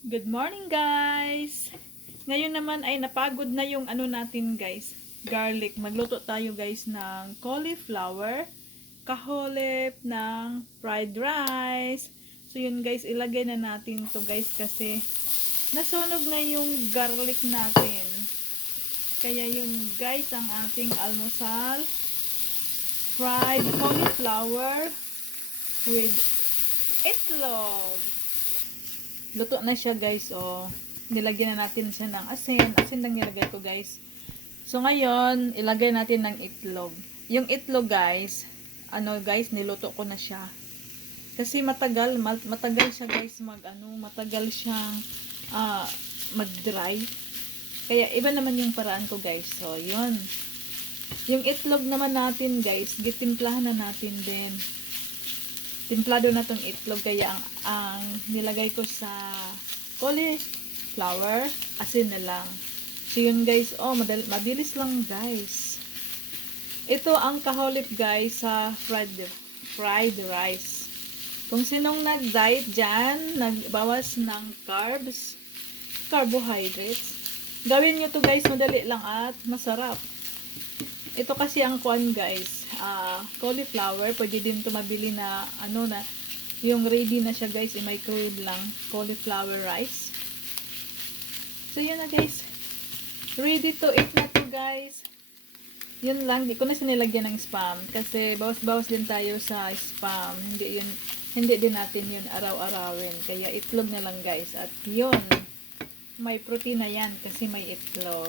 Good morning guys! Ngayon naman ay napagod na yung ano natin guys, garlic. Magluto tayo guys ng cauliflower, kaholip ng fried rice. So yun guys, ilagay na natin to guys kasi nasunog na yung garlic natin. Kaya yun guys, ang ating almusal. Fried cauliflower with itlog. Luto na siya guys, oh. Nilagyan na natin siya ng asin. Asin lang nilagay ko guys. So ngayon, ilagay natin ng itlog. Yung itlog guys, ano guys, niluto ko na siya. Kasi matagal, ma- matagal siya guys mag ano, matagal siyang ah, mag-dry. Kaya iba naman yung paraan ko guys. So, yun. Yung itlog naman natin guys, gitimplahan na natin din timplado na tong itlog kaya ang, ang nilagay ko sa cauliflower asin na lang. So yun guys. Oh madal mabilis lang guys. Ito ang kaholip guys sa fried fried rice. Kung sinong nag-diet dyan nagbawas ng carbs carbohydrates gawin nyo to guys madali lang at masarap ito kasi ang kuan guys. Ah cauliflower. Pwede din to mabili na ano na yung ready na siya guys i-microwave lang. Cauliflower rice. So yun na guys. Ready to eat na to guys. Yun lang. Di ko na sinilagyan ng spam kasi bawas-bawas din tayo sa spam. Hindi yun hindi din natin yun araw-arawin. Kaya itlog na lang guys. At yun may protein na yan kasi may itlog